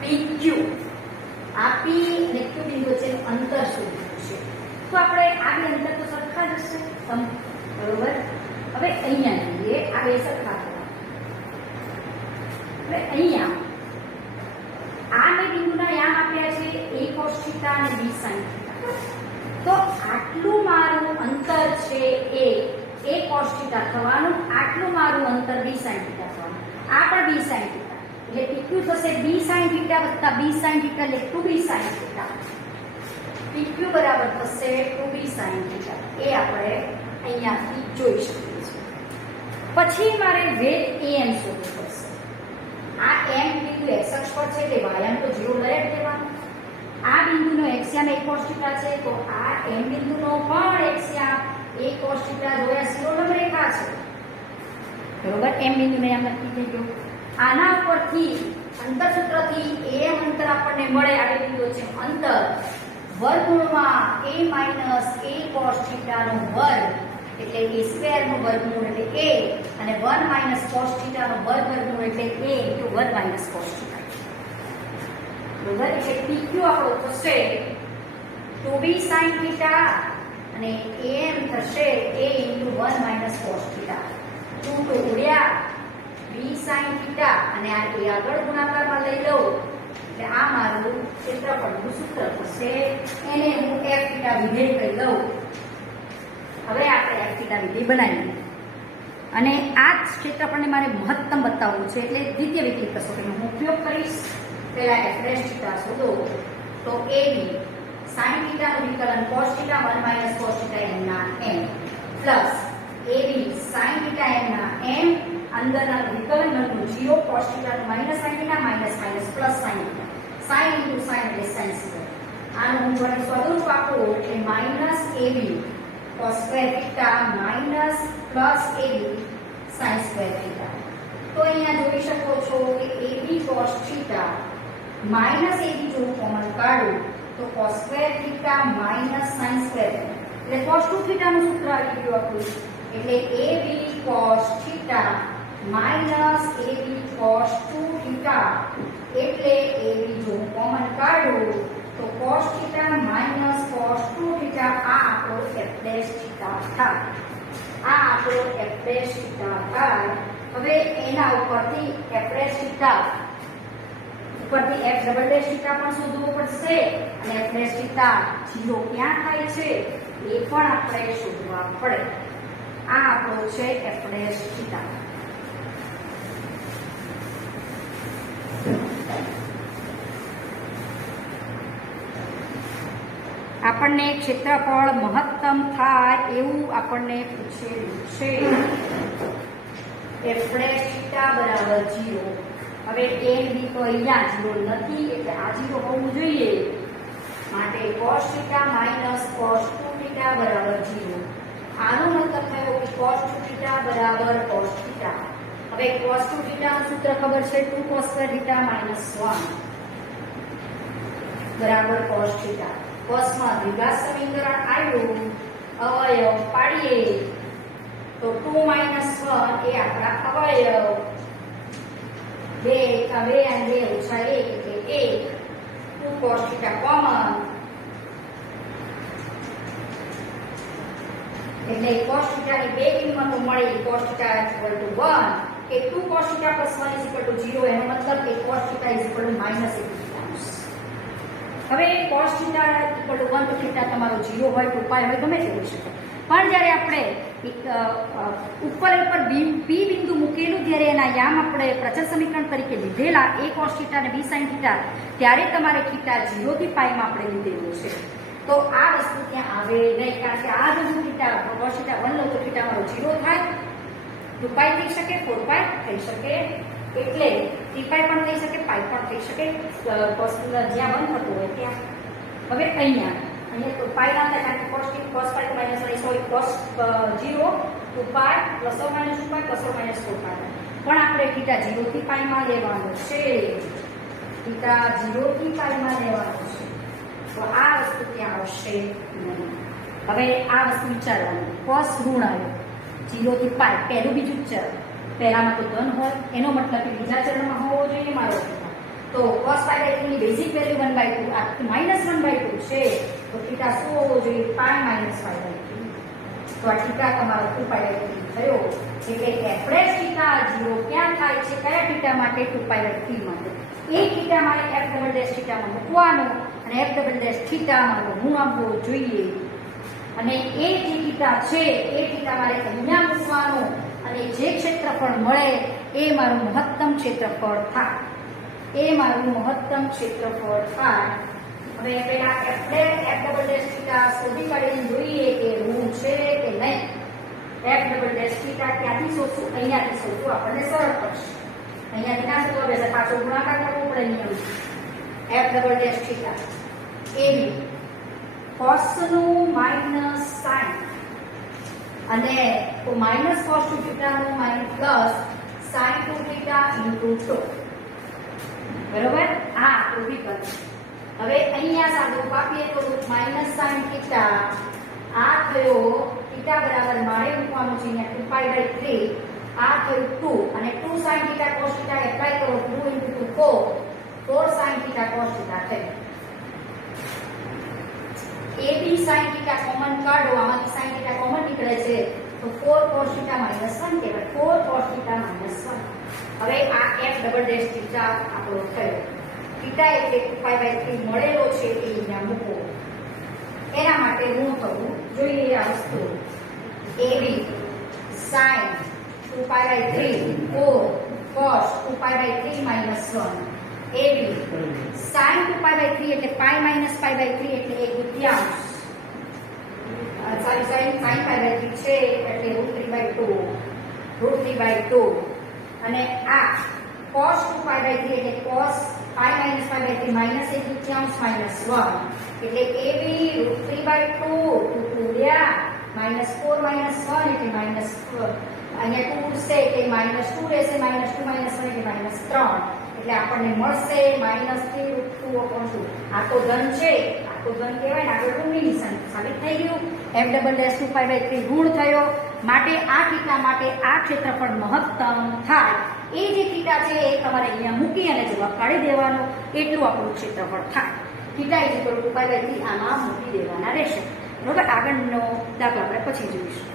PQ. આ P અને Q બિંદુ વચ્ચેનું અંતર શોધવું છે. તો આપણે આ બે અંતર તો સરખા જ હશે, બરોબર. હવે અહીંયા જોઈએ, આ બે સરખા છે. હવે અહીંયા આ બે બિંદુના યામ આપ્યા છે a cos θ અને b sin θ. તો આટલું મારું અંતર છે a cos θ થવાનું, આટલું મારું અંતર b sin θ થવાનું. આ પણ b sin θ એટલે PQ થશે b sin θ વત્તા b sin θ એટલે 2b sin θ. PQ બરાબર થશે 2b sin θ. એ આપણે અહીંયાથી જોઈ શકીએ છીએ. પછી મારે વેધ AM શોધવું પડશે. આ એમ બિંદુ x અક્ષ પર છે તે y તો 0 લઈ જ દેવાનું. આ બિંદુનો x યામ એક cos θ છે તો આ એમ બિંદુનો પણ x યામ એક cos θ જોયા શિરોલંબ રેખા છે. બરોબર, એમ બિંદુને આમ નક્કી થઈ ગયું. આના પરથી અંતર સૂત્રથી એમ અંતર આપણને મળે. આ બિંદુઓ છે અંતર વર્ગમૂળમાં a - a cos θ નો વર્ગ એટલે a સ્ક્વેર નું વર્ગમૂળ એટલે a અને 1 - cos θ નો વર્ગમૂળ એટલે a * 1 - cos θ. બરાબર, એટલે pq આપણો થશે 2b sin θ અને am થશે a * 1 - cos θ. 2 ઉડ્યા b sin θ અને આ a આગળ ગુણાકારમાં લઈ લઉં એટલે આ મારું ક્ષેત્રફળનું સૂત્ર થશે. એને હું f θ વિધેય કહી દઉં. હવે આપણે f θ વિધેય બનાવીએ અને આ જ ક્ષેત્રફળને મારે મહત્તમ બતાવવું છે એટલે દ્વિતીય વિકલિત કસોટીનો હું ઉપયોગ કરીશ. પહેલા f' θ શોધો તો ab sin θ નું વિકલન cos θ 1 - cos θ m ના m plus ab sin θ m ના m અંદરના વિકલન નું 0 cos θ નું - sin θ - plus sin θ sin into sin એટલે sin સ્ક્વેર. આનું હું જ્યારે સ્વરૂપ આપું એટલે -ab cos square θ minus plus ab sin square θ. તો અહીંયા જોઈ શકો છો કે ab cos θ માઈનસ ab જો કોમન કાઢું તો cos square θ minus sin square એટલે cos 2 θ નું સૂત્ર આવી ગયું આપણું. એટલે ab cos θ minus ab cos 2 θ એટલે ab જો કોમન કાઢું તો cos θ માઈનસ cos 2 θ આ આપણો f' θ થાય. આ આપણો f' θ થાય. હવે એના ઉપરથી f' θ ઉપરથી f ડબલ ડેશ θ પણ શોધવું પડશે અને f' θ 0 ક્યાં થાય છે એ પણ આપણે શોધવા પડે. આ આપણો છે f' θ. આપણને ક્ષેત્રફળ મહત્તમ થાય એવું આપણને પૂછેલું છે. f' θ બરાબર 0. હવે a b તો અહીંયા 0 નથી એટલે આ 0 હોવું જોઈએ. માટે cos θ માઈનસ cos 2 θ બરાબર 0. આનો મતલબ થયો કે cos 2 θ બરાબર cos θ. હવે cos 2 θ નું સૂત્ર ખબર છે 2 cos સ્ક્વેર θ માઈનસ 1 બરાબર cos θ. cos માં દ્વિઘાત સમીકરણ આવ્યું, અવયવ પાડીએ તો 2 - 1 એ આપણા અવયવ 2 અને 2 ઓછા 1 એટલે 1. 2 cos θ કોમન એટલે cos θ ની બે કિંમતો મળી. cos θ 1 કે 2 cos θ + 1 0 એનો મતલબ કે cos θ -1. હવે cos θ = 1 તો θ તમારો 0 હોય 2π હોય ગમે તે હોઈ શકે. પણ જ્યારે આપણે ઉપર p બિંદુ મૂકેલું ત્યારે એના યામ આપણે પ્રચલ સમીકરણ તરીકે લીધેલા a cos θ અને b sin θ ત્યારે તમારે θ 0 થી π માં આપણે લીધેલું છે. તો આ વસ્તુ ત્યાં આવે નહીં કારણ કે આ જો θ cos θ 1 લો તો θ મારો 0 થાય, 2π થઈ શકે, 4π થઈ શકે એટલે 3π પણ થઈ શકે, π પણ થઈ શકે cos જ્યાં 1 થતું હોય ત્યાં. હવે અહીંયા તો π ના થાય કારણ કે cos π તો -1 સોરી cos 0 2π ± 2π ± 4π. પણ આપણે θ 0 થી π માં લેવાનું છે. θ 0 થી π માં લેવાનું છે. તો આ વસ્તુ ત્યાં આવશે નહીં. હવે આ વસ્તુ વિચારવાનું cos ઋણ આવ્યો 0 થી π પહેલું બીજું ચરણ પહેલામાં તો ધન હોય એનો મતલબ કે બીજા ચરણમાં હોવો જોઈએ મારો θ. તો cos π ની બેઝિક વેલ્યુ 1/2 આ -1/2 છે તો θ શું હોવો જોઈએ π - π/2. તો આ θ તમારો 2π/3 થયો. એટલે f' θ 0 ક્યાં થાય છે કયા θ માટે 2π/3 માટે. એ θ મારે f ડબલ ડેશ θ માં મૂકવાનો અને f ડબલ ડેશ θ માં હું આપવો જોઈએ અને એ જે θ છે એ θ મારે અહીંયા મૂકવાનો અને જે ક્ષેત્રફળ મળે એ મારું મહત્તમ ક્ષેત્રફળ થાય. એ મારું મહત્તમ ક્ષેત્રફળ થાય. હવે પહેલા f ડબલ ડેશ θ શોધી કાઢીને જોઈએ કે ઋણ છે કે નહીં. f ડબલ ડેશ θ ક્યાંથી શોધશું? અહીંયાથી શોધવું આપણને સરળ પડશે. અહીંયાથી ના થતો રહેશે, પાછો ગુણાકાર કરવો પડે નિયમ f double dash theta ab કોસનું માઇનસ સાઇન અને માઇનસ કોસ ટુ થીટાનું minus plus sine two theta into 2 બરોબર. આ આકૃતિ પર હવે અહીંયા સાદું કાપીએ તો માઇનસ સાઇન થીટા આ થયો થીટા બરાબર મારે મૂકવાનું છે અહીંયા 2 પાઈ બાય 3 આ થયું 2 અને 2 sine theta cos theta apply કરો 2 into 4 sine theta cos theta થયું. AB sin θ કોમન કાઢો, આમાંથી sin θ કોમન નીકળે છે તો 4 cos θ -1 કહેવાય, 4 cos θ -1. હવે આ f ડબલ ડેશ થીટા આપણો થયો. થીટા એટલે 2π/3 મળેલો છે એ અહીંયા મૂકો. એના માટે ઋણ થવું જોઈએ આ વસ્તુ. AB sin 2π/3 4 cos 2π/3 -1 AB sin 2π/3 એટલે pi minus pi/3 એટલે 1/3 સોરી sin pi/3 છે એટલે √3/2 અને આ cos 2π/3 એટલે cos pi minus pi/3 minus 1/3 -1 એટલે AB √3/2 2 minus 4 minus 1 એટલે minus 4 અહીંયા 2 છે એટલે -2 રહેશે -2 -1 એટલે -3 એટલે આપણને મળશે -3√2/2. આ તો ધન છે, આ તો ધન કહેવાય ને, આગળ ઋણની નિશાન સાબિત થઈ ગયું. f ડબલ ડેશ 2π/3 ઋણ થયો માટે આ થીટા માટે આ ક્ષેત્રફળ મહત્તમ થાય. એ જે થીટા છે એ તમારે અહીંયા મૂકી અને જવાબ કાઢી દેવાનો, એટલું આપણું ક્ષેત્રફળ થાય. થીટા ઇઝ ઇક્વલ ટુ 2π/3 આમાં મૂકી દેવાના રહેશે. બરોબર. આગળનો દાખલા આપણે પછી જોઈશું.